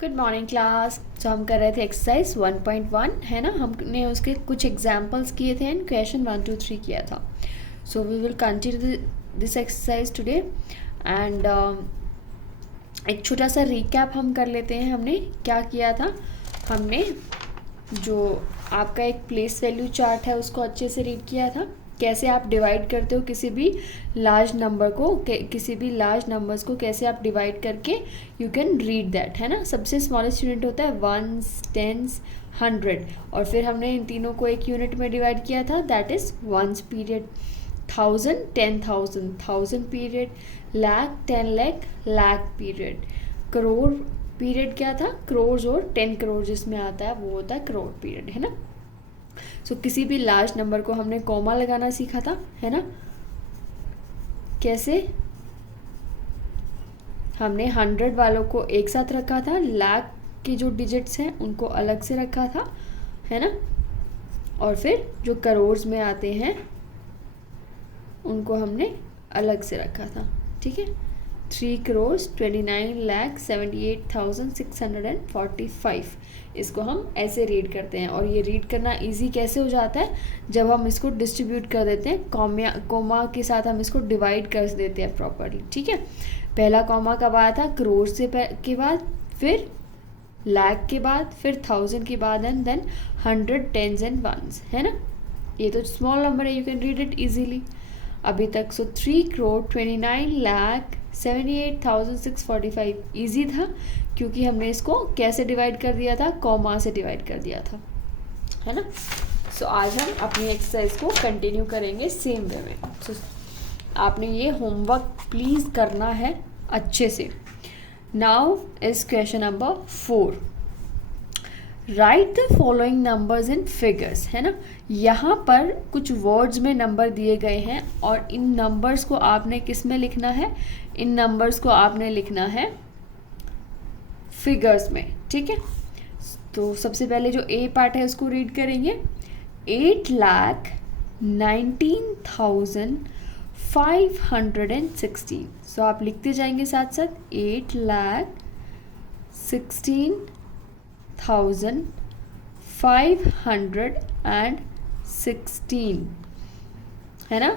Good morning class. तो हम कर रहे थे एक्सरसाइज 1.1 है ना। हमने उसके कुछ एग्जाम्पल्स किए थे एंड क्वेश्चन 1 2 3 किया था। So we will continue this exercise today and एक छोटा सा रिकैप हम कर लेते हैं। हमने क्या किया था, हमने जो आपका एक प्लेस वैल्यू चार्ट है उसको अच्छे से रीड किया था। कैसे आप डिवाइड करते हो किसी भी लार्ज नंबर को, किसी भी लार्ज नंबर्स को कैसे आप डिवाइड करके यू कैन रीड दैट, है ना। सबसे स्मॉलेस्ट यूनिट होता है वंस, टेंस, 100 और फिर हमने इन तीनों को एक यूनिट में डिवाइड किया था, that is ones period. 1000 10,000 1000 period, lakh 10 lakh lakh period, crore period क्या था, करोड़ और 10 करोड़ जिसमें आता है वो होता है करोड़ पीरियड, है ना। सो किसी भी लार्ज नंबर को हमने कॉमा लगाना सीखा था, है ना। कैसे हमने 100 वालों को एक साथ रखा था, लाख के जो डिजिट्स हैं उनको अलग से रखा था, है ना। और फिर जो करोड़ में आते हैं उनको हमने अलग से रखा था, ठीक है। 3,29,78,645 इसको हम ऐसे रीड करते हैं। और ये रीड करना इजी कैसे हो जाता है, जब हम इसको डिस्ट्रीब्यूट कर देते हैं, कॉमा के साथ हम इसको डिवाइड कर देते हैं प्रॉपरली, ठीक है। पहला कॉमा कब आया था, करोड़ से के बाद, फिर लाख के बाद, फिर 1000 के बाद and then 100 10s and 1s, है ना। ये तो स्मॉल नंबर है, you can read it easily अभी तक। सो 3,29,78,645 ईजी था क्योंकि हमने इसको कैसे डिवाइड कर दिया था, कॉमा से डिवाइड कर दिया था, है ना। सो आज हम अपनी एक्सरसाइज को कंटिन्यू करेंगे सेम वे में। सो आपने ये होमवर्क प्लीज़ करना है अच्छे से। Now is question number 4, right the following numbers in figures, है ना। यहाँ पर कुछ वर्ड्स में नंबर दिए गए हैं और इन नंबर्स को आपने किस में लिखना है, इन नंबर्स को आपने लिखना है फिगर्स में, ठीक है। तो सबसे पहले जो ए पार्ट है उसको रीड करेंगे। 8,19,516। सो आप लिखते जाएंगे साथ साथ 8,16,516, है ना।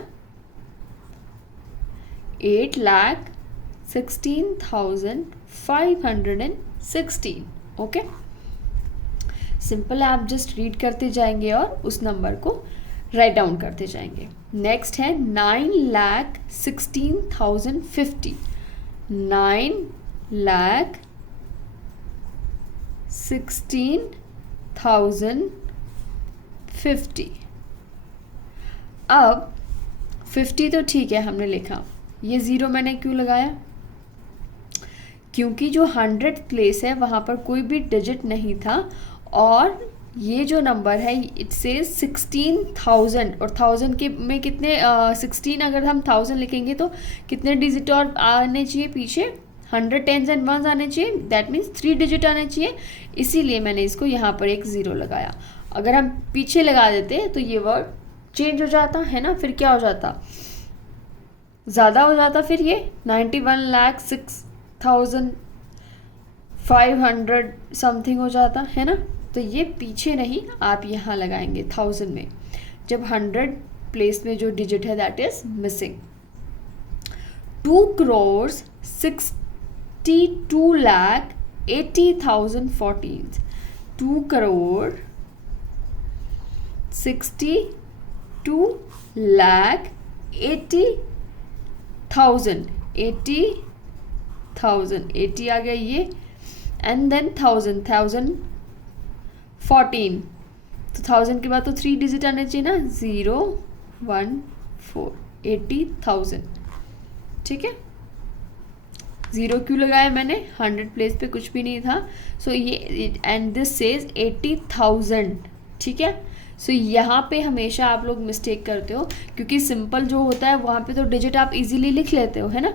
8,16,516, ओके। सिंपल है, आप जस्ट रीड करते जाएंगे और उस नंबर को राइट डाउन करते जाएंगे। नेक्स्ट है 9,16,050। 9,16,050। अब 50 तो ठीक है हमने लिखा, ये ज़ीरो मैंने क्यों लगाया, क्योंकि जो 100 प्लेस है वहाँ पर कोई भी डिजिट नहीं था और ये जो नंबर है इट से 16,000 और 1000 के में कितने 16, अगर हम 1000 लिखेंगे तो कितने डिजिट और आने चाहिए पीछे, 100 10s एंड 1s आने चाहिए, दैट मीन्स 3 डिजिट आने चाहिए। इसीलिए मैंने इसको यहाँ पर एक ज़ीरो लगाया। अगर हम पीछे लगा देते तो ये वर्ड चेंज हो जाता, है ना। फिर क्या हो जाता, ज़्यादा हो जाता, फिर ये 91,06,500 समथिंग हो जाता, है ना। तो ये पीछे नहीं, आप यहाँ लगाएंगे 1000 में, जब 100 प्लेस में जो डिजिट है दैट इज मिसिंग। 2,62,80,014। 2,62,80,000, 80 आ गया ये, एंड देन 1000 14। तो 1000 के बाद तो 3 डिजिट आने चाहिए ना, 0 1 4, 80,000, ठीक है। ज़ीरो क्यों लगाया मैंने, 100 प्लेस पे कुछ भी नहीं था। सो ये एंड दिस सेज 80,000, ठीक है। सो यहाँ पे हमेशा आप लोग मिस्टेक करते हो क्योंकि सिंपल जो होता है वहाँ पे तो डिजिट आप इजीली लिख लेते हो, है ना,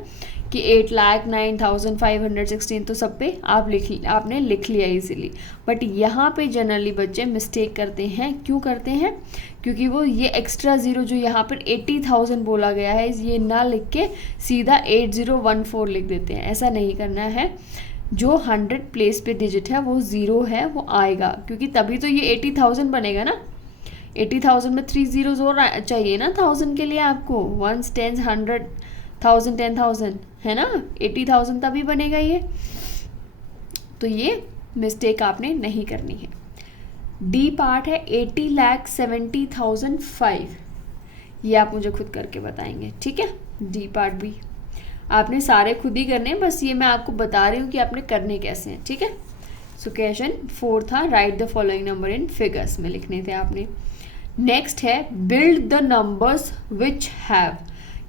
कि 8,09,516 तो सब पे आपने लिख लिया इजीली। बट यहाँ पे जनरली बच्चे मिस्टेक करते हैं, क्यों करते हैं, क्योंकि वो ये एक्स्ट्रा ज़ीरो जो यहाँ पर 80,000 बोला गया है ये ना लिख के सीधा 8014 लिख देते हैं। ऐसा नहीं करना है, जो 100 प्लेस पे डिजिट है वो 0 है वो आएगा, क्योंकि तभी तो ये 80,000 बनेगा ना। 80,000 में 3 zeros और चाहिए ना 1000 के लिए आपको, 1s 10s 100,000 10,000 है ना, 80,000 तभी बनेगा ये। तो ये मिस्टेक आपने नहीं करनी है। डी पार्ट है 80,70,005, ये आप मुझे खुद करके बताएंगे, ठीक है। डी पार्ट भी आपने सारे खुद ही करने हैं, बस ये मैं आपको बता रही हूँ कि आपने करने कैसे हैं, ठीक है। सो क्वेश्चन 4 था right the following number in figures में लिखने थे आपने। नेक्स्ट है build the numbers which have,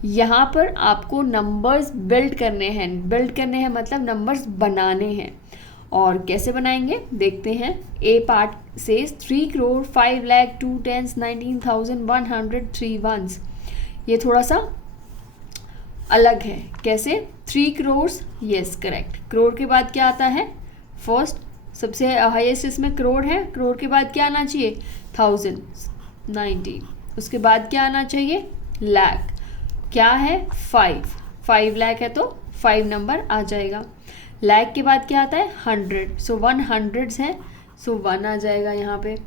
यहाँ पर आपको नंबर्स बिल्ड करने हैं। बिल्ड करने हैं मतलब नंबर्स बनाने हैं, और कैसे बनाएंगे देखते हैं। ए पार्ट से 3 crore 5 lakh 2 tens 19,100 3 ones, ये थोड़ा सा अलग है। कैसे 3 crores, यस करेक्ट। करोड़ के बाद क्या आता है, फर्स्ट सबसे हाईएस्ट इसमें करोड़ है, करोड़ के बाद क्या आना चाहिए 1000 उसके बाद क्या आना चाहिए लाख, क्या है 5 लाख है तो 5 नंबर आ जाएगा। लाख के बाद क्या आता है 100, सो 100 है, सो 1 आ जाएगा यहाँ पे।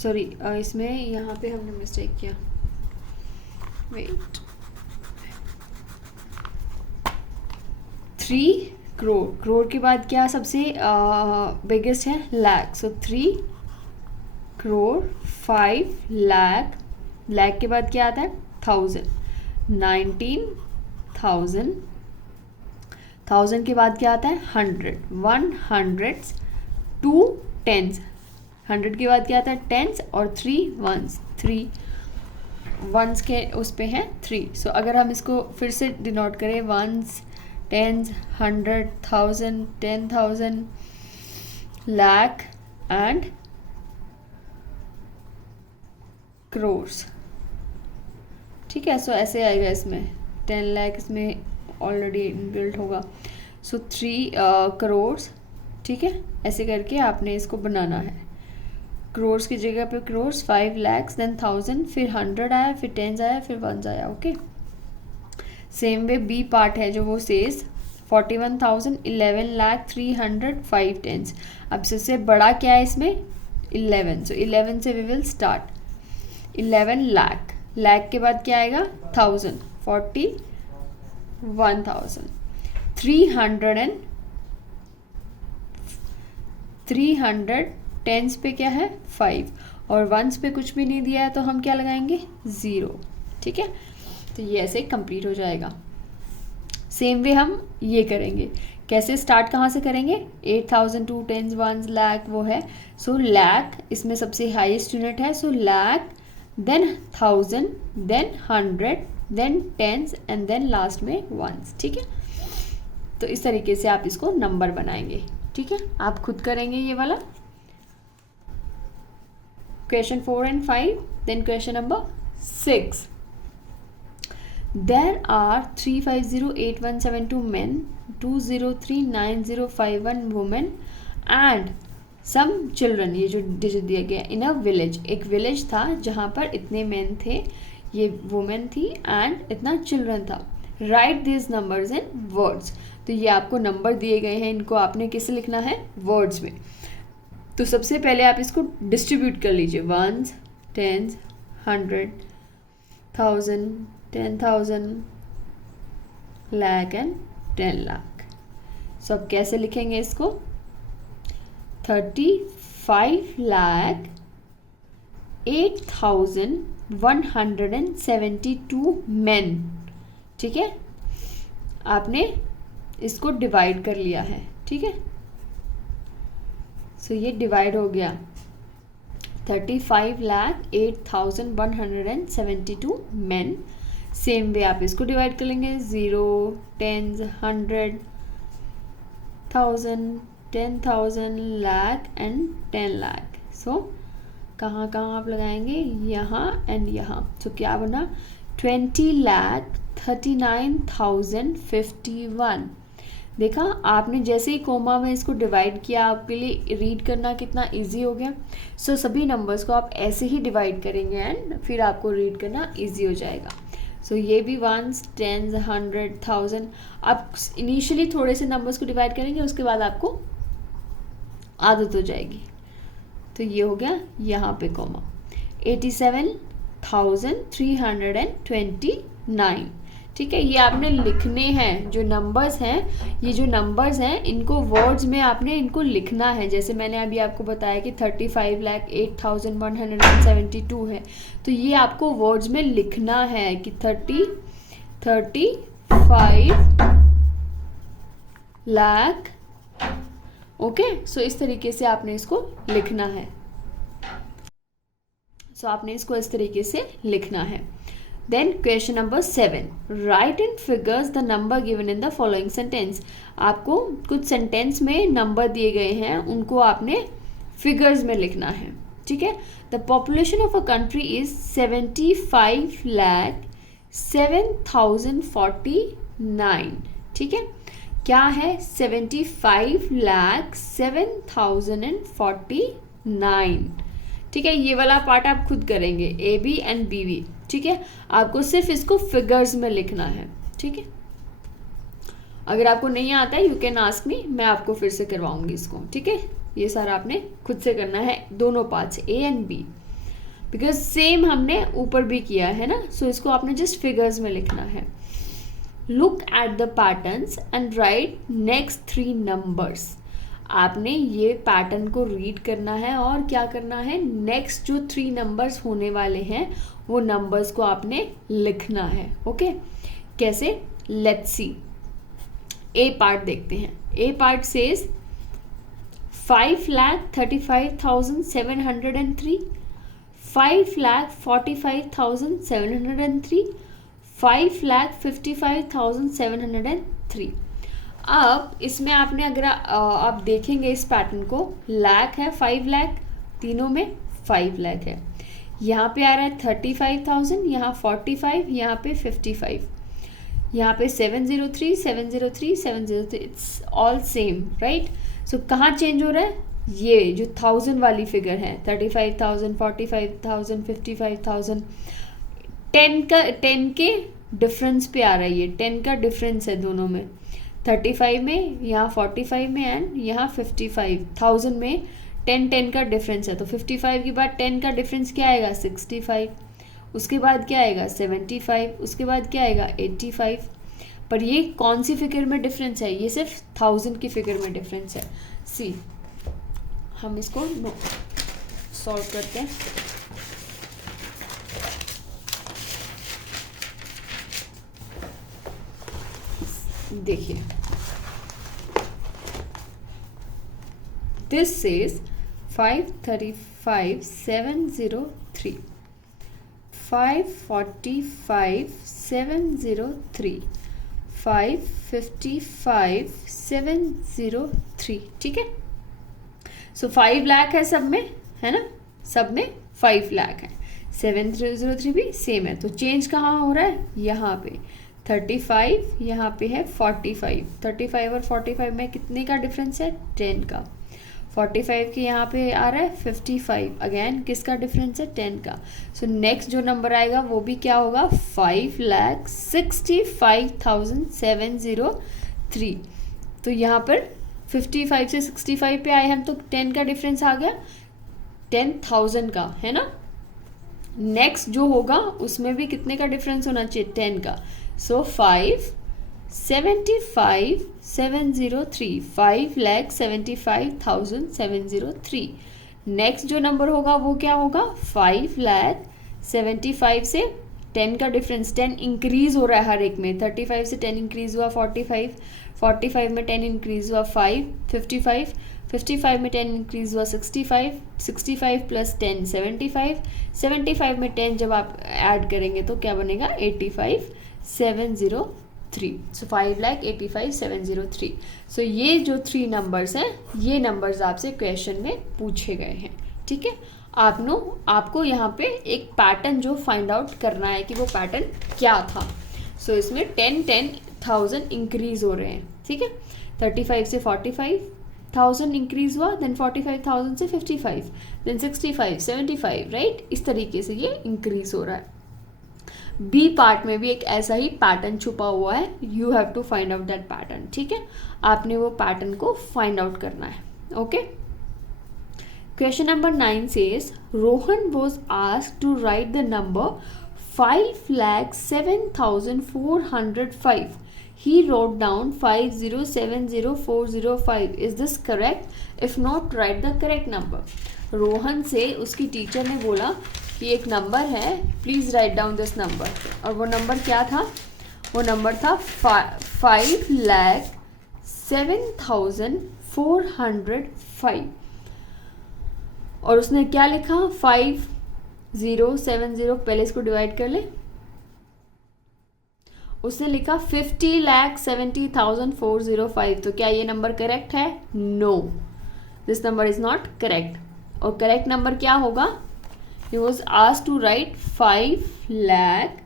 सॉरी इसमें यहाँ पे हमने मिस्टेक किया, वेट 3 करोड़, करोड़ के बाद क्या सबसे बिगेस्ट है लाख, सो 3 करोड़ 5 लाख, लाख के बाद क्या आता है 1000 19,000, 1000 के बाद क्या आता है 100 100 2 tens, 100 के बाद क्या आता है टेंस और 3 ones, 3 ones के उस पे हैं 3। सो अगर हम इसको फिर से डिनोट करें, ones tens 100 1000 10,000 lakh and crores, ठीक है। सो ऐसे आएगा इसमें 10 लाख इसमें ऑलरेडी इनबिल्ट होगा, सो 3 करोर्स, ठीक है। ऐसे करके आपने इसको बनाना है। क्रोर्स की जगह पे क्रोर्स, 5 lakhs देन 1000, फिर 100 आया, फिर 10s आया, फिर 1s आया, okay. Same way B part है जो वो सेज 41,000 11 lakh 300 5 tens। अब सबसे बड़ा क्या है इसमें 11, सो 11 से we will start. 11 lakh, lakh के बाद क्या आएगा 1000 41,000 300 टेंस पे क्या है 5 और वंस पे कुछ भी नहीं दिया है तो हम क्या लगाएंगे 0, ठीक है। तो ये ऐसे कंप्लीट हो जाएगा। सेम वे हम ये करेंगे, कैसे स्टार्ट कहाँ से करेंगे 8,000 2 tens 1 लाख वो है, सो लाख इसमें सबसे हाईएस्ट यूनिट है, so lakh then 1000 then 100 then tens and then last में वंस, ठीक है। तो इस तरीके से आप इसको नंबर बनाएंगे, ठीक है। आप खुद करेंगे ये वाला question 4 and 5। Then question number 6, there are 3508172 men, 2039051 women and some children, ये जो डिजिट दिया गया इन अ विलेज, एक विलेज था जहाँ पर इतने मैन थे, ये वुमेन थी एंड इतना चिल्ड्रन था। Right this numbers in words, तो ये आपको नंबर दिए गए हैं, इनको आपने किसे लिखना है वर्ड्स में। तो सबसे पहले आप इसको डिस्ट्रीब्यूट कर लीजिए, 1s 10s 100 1000 10,000 lakh and 10 lakh. सो अब कैसे लिखेंगे इसको 35 लाख 8,172 men, ठीक है। आपने इसको डिवाइड कर लिया है, ठीक है। सो ये डिवाइड हो गया 35 लाख 8,172 men। सेम वे आप इसको डिवाइड कर लेंगे 0 10s 100 1000 10,000 लाख एंड 10 लाख। सो कहाँ कहाँ आप लगाएंगे यहाँ एंड यहाँ, तो क्या बना 20,39,051। देखा आपने, जैसे ही कोमा में इसको डिवाइड किया आपके लिए रीड करना कितना इजी हो गया। सो सभी नंबर्स को आप ऐसे ही डिवाइड करेंगे एंड फिर आपको रीड करना इजी हो जाएगा। सो ये भी वंस, टेंस, 100, 1000, आप इनिशियली थोड़े से नंबर्स को डिवाइड करेंगे, उसके बाद आपको आदत हो जाएगी। तो ये हो गया यहाँ पे कोमा। 87,329, ठीक है। ये आपने लिखने हैं, जो नंबर्स हैं, ये जो नंबर्स हैं इनको वर्ड्स में आपने इनको लिखना है। जैसे मैंने अभी आपको बताया कि 35,08,172 है, तो ये आपको वर्ड्स में लिखना है कि 35 लाख। ओके, सो इस तरीके से आपने इसको लिखना है। सो आपने इसको इस तरीके से लिखना है। Then question number 7, write in figures the number given in the following sentence. आपको कुछ सेंटेंस में नंबर दिए गए हैं, उनको आपने फिगर्स में लिखना है, ठीक है। The population of a country is 75,07,049, ठीक है। क्या है? 75,07,049, ठीक है। ये वाला पार्ट आप खुद करेंगे, A B and B B, ठीक है। आपको सिर्फ इसको फिगर्स में लिखना है, ठीक है। अगर आपको नहीं आता है यू कैन आस्क मी, मैं आपको फिर से करवाऊंगी इसको, ठीक है। ये सारा आपने खुद से करना है, दोनों parts A and B, because same हमने ऊपर भी किया है ना। सो इसको आपने जस्ट फिगर्स में लिखना है। Look at the patterns and right next 3 numbers. आपने ये पैटर्न को रीड करना है और क्या करना है, नेक्स्ट जो 3 नंबर्स होने वाले हैं वो नंबर्स को आपने लिखना है। ओके, कैसे? Let's see. ए पार्ट देखते हैं। ए पार्ट सेज 5,35,703, 5,45,703, 5,55,703। अब इसमें आपने अगर आप देखेंगे इस पैटर्न को, लाख है, 5 लाख, तीनों में 5 लाख है। यहाँ पे आ रहा है 35,000, यहाँ 45, यहाँ पे 55, यहाँ पे 703, 703, 703, इट्स ऑल सेम, राइट। सो कहाँ चेंज हो रहा है? ये जो 1000 वाली फिगर है, 35,000, 45,000, 55,000, 10 के डिफरेंस पे आ रहा है। ये 10 का डिफरेंस है दोनों में, 35 में, यहाँ 45 में एंड यहाँ 55,000 में 10 का डिफरेंस है। तो 55 के बाद 10 का डिफरेंस क्या आएगा? 65, उसके बाद क्या आएगा? 75, उसके बाद क्या आएगा? 85। पर ये कौन सी फिगर में डिफरेंस है? ये सिर्फ 1000 की फिगर में डिफरेंस है। सी, हम इसको सॉल्व करते हैं। देखिए, दिस सेज 535,703, 545,703, 555,703, ठीक है। सो 5 लाख है सब में, है ना, सब में 5 लाख है। 703 भी सेम है। तो चेंज कहाँ हो रहा है? यहाँ पे 35, यहाँ पे है 45। 35 और 45 में कितने का डिफरेंस है? 10 का। 45 के यहाँ पे आ रहा है 55, अगेन किसका डिफरेंस है? 10 का। सो नेक्स्ट जो नंबर आएगा वो भी क्या होगा? 5,65,703। तो यहाँ पर 55 से 65 पे आए हम, तो 10 का डिफरेंस आ गया, 10,000 का, है ना। नेक्स्ट जो होगा उसमें भी कितने का डिफरेंस होना चाहिए? 10 का। सो 5,75,703, 5,75,703। नेक्स्ट जो नंबर होगा वो क्या होगा? 5,75,000 से 10 का डिफरेंस, 10 इंक्रीज हो रहा है हर एक में। 35 से 10 इंक्रीज हुआ 45, 45 में 10 इंक्रीज हुआ 5, 55, 55 में 10 इंक्रीज हुआ 65, 65 प्लस 10 75, 75 में 10 जब आप ऐड करेंगे तो क्या बनेगा? 85,703। सो 5,85,703। सो ये जो 3 नंबर्स हैं, ये नंबर्स आपसे क्वेश्चन में पूछे गए हैं, ठीक है। आपको यहाँ पे एक पैटर्न जो फाइंड आउट करना है कि वो पैटर्न क्या था। सो इसमें 10,000 इंक्रीज हो रहे हैं, ठीक है। 35 से 45,000 इंक्रीज हुआ, देन 45,000 से 55, देन 65, 75, राइट। इस तरीके से ये इंक्रीज हो रहा है। बी पार्ट में भी एक ऐसा ही पैटर्न छुपा हुआ है, you have to find out that pattern, ठीक है। आपने वो पैटर्न को फाइंड आउट करना है, okay. Question number 9 says Rohan was asked to write the number 5,07,405. He wrote down 5070405. Is this correct? If not, write the correct number. Rohan से उसकी teacher ने बोला कि एक नंबर है, please write down this number. और वो नंबर क्या था? वो नंबर था 5,07,405। और उसने क्या लिखा? 5070, पहले इसको डिवाइड कर ले। उसने लिखा 50,70,405। तो क्या ये नंबर करेक्ट है? No, this number is not correct. और करेक्ट नंबर क्या होगा? He was asked to write 5,07,405।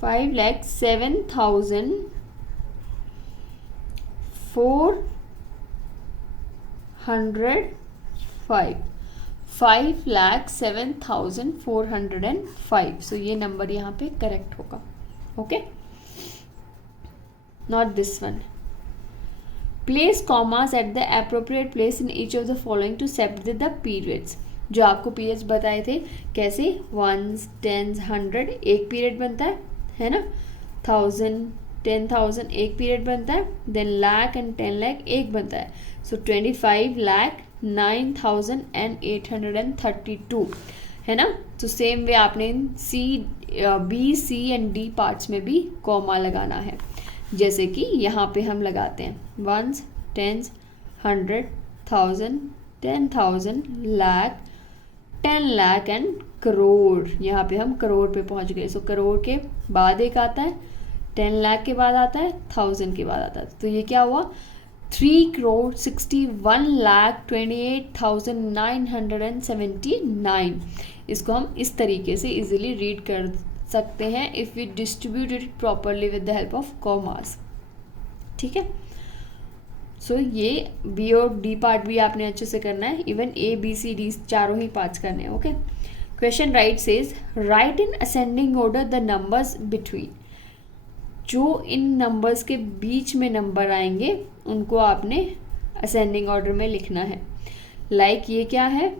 5,07,405। So ये नंबर यहाँ पे करेक्ट होगा, okay, not this one. Place commas at the appropriate place in each of the following to separate the periods. जो आपको periods बताए थे, कैसे 1s, 10s, 100 एक पीरियड बनता है ना, 1000, 10,000 एक पीरियड बनता है, देन लाख एंड 10 लाख एक बनता है। सो 25,09,832 है ना। तो सेम वे आपने B, C and D parts में भी कॉमा लगाना है, जैसे कि यहाँ पे हम लगाते हैं 1s, 10s, 100, 1000, 10,000, lakh, 10 lakh and crore. यहाँ पे हम करोड़ पे पहुँच गए। सो करोड़ के बाद एक आता है, 10 लाख के बाद आता है, 1000 के बाद आता है। तो ये क्या हुआ? 3,61,28,979। इसको हम इस तरीके से इजीली रीड कर सकते हैं if we distribute it properly with the help of commas, ठीक है। सो ये बी और डी पार्ट भी आपने अच्छे से करना है, even A, B, C, D चारों ही पार्ट्स करने हैं, okay. Question right says write in ascending order the numbers between. जो इन नंबर्स के बीच में नंबर आएंगे उनको आपने असेंडिंग ऑर्डर में लिखना है। लाइक ये क्या है?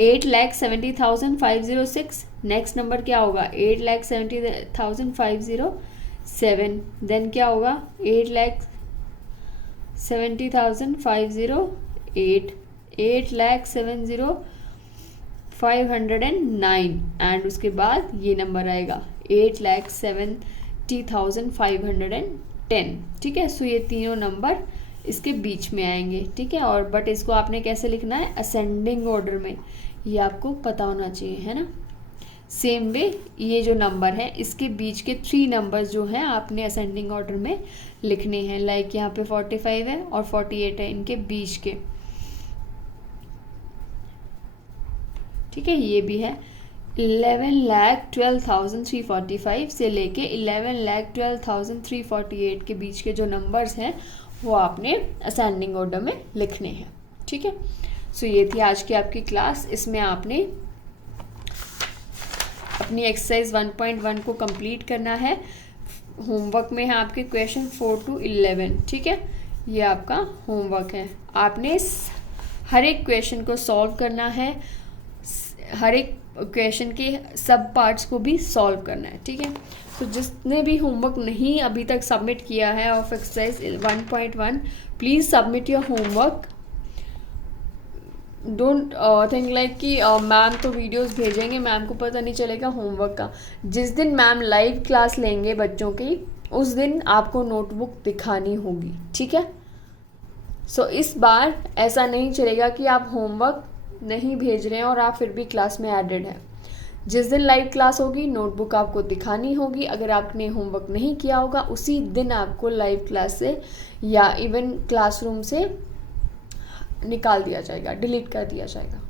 8,70,506। नेक्स्ट नंबर क्या होगा? 8,70,507। देन क्या होगा? 8,70,508, 8,70,509 एंड उसके बाद ये नंबर आएगा 8,70,510, ठीक है। सो ये तीनों नंबर इसके बीच में आएंगे, ठीक है। और बट इसको आपने कैसे लिखना है? असेंडिंग ऑर्डर में, ये आपको पता होना चाहिए, है ना। सेम वे ये जो नंबर है इसके बीच के 3 नंबर्स जो हैं आपने असेंडिंग ऑर्डर में लिखने हैं। लाइक यहाँ पे 45 है और 48 है, इनके बीच के, ठीक है। ये भी है 11,12,345 से लेके 11,12,348 के बीच के जो नंबर्स हैं वो आपने असेंडिंग ऑर्डर में लिखने हैं, ठीक है। सो ये थी आज की आपकी क्लास। इसमें आपने अपनी एक्सरसाइज 1.1 को कंप्लीट करना है। होमवर्क में है आपके क्वेश्चन 4 to 11, ठीक है। ये आपका होमवर्क है। आपने हर एक क्वेश्चन को सॉल्व करना है, हर एक क्वेश्चन के सब पार्ट्स को भी सॉल्व करना है, ठीक है। तो जिसने भी होमवर्क नहीं अभी तक सबमिट किया है of exercise 1.1, please submit your homework. Don't think like कि मैम तो वीडियोस भेजेंगे, मैम को पता नहीं चलेगा होमवर्क का। जिस दिन मैम लाइव क्लास लेंगे बच्चों की, उस दिन आपको नोटबुक दिखानी होगी, ठीक है। सो इस बार ऐसा नहीं चलेगा कि आप होमवर्क नहीं भेज रहे हैं और आप फिर भी क्लास में एडेड हैं। जिस दिन लाइव क्लास होगी नोटबुक आपको दिखानी होगी। अगर आपने होमवर्क नहीं किया होगा उसी दिन आपको लाइव क्लास से या इवन क्लासरूम से निकाल दिया जाएगा, डिलीट कर दिया जाएगा,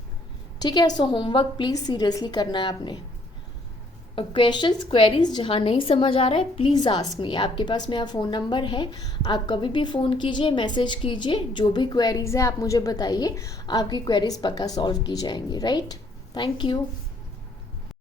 ठीक है। सो होमवर्क प्लीज़ सीरियसली करना है आपने। और क्वेश्चंस क्वेरीज जहाँ नहीं समझ आ रहा है प्लीज़ आस्क मी, आपके पास मेरा फ़ोन नंबर है, आप कभी भी फ़ोन कीजिए, मैसेज कीजिए, जो भी क्वेरीज है आप मुझे बताइए, आपकी क्वेरीज पक्का सॉल्व की जाएंगी। Right, thank you.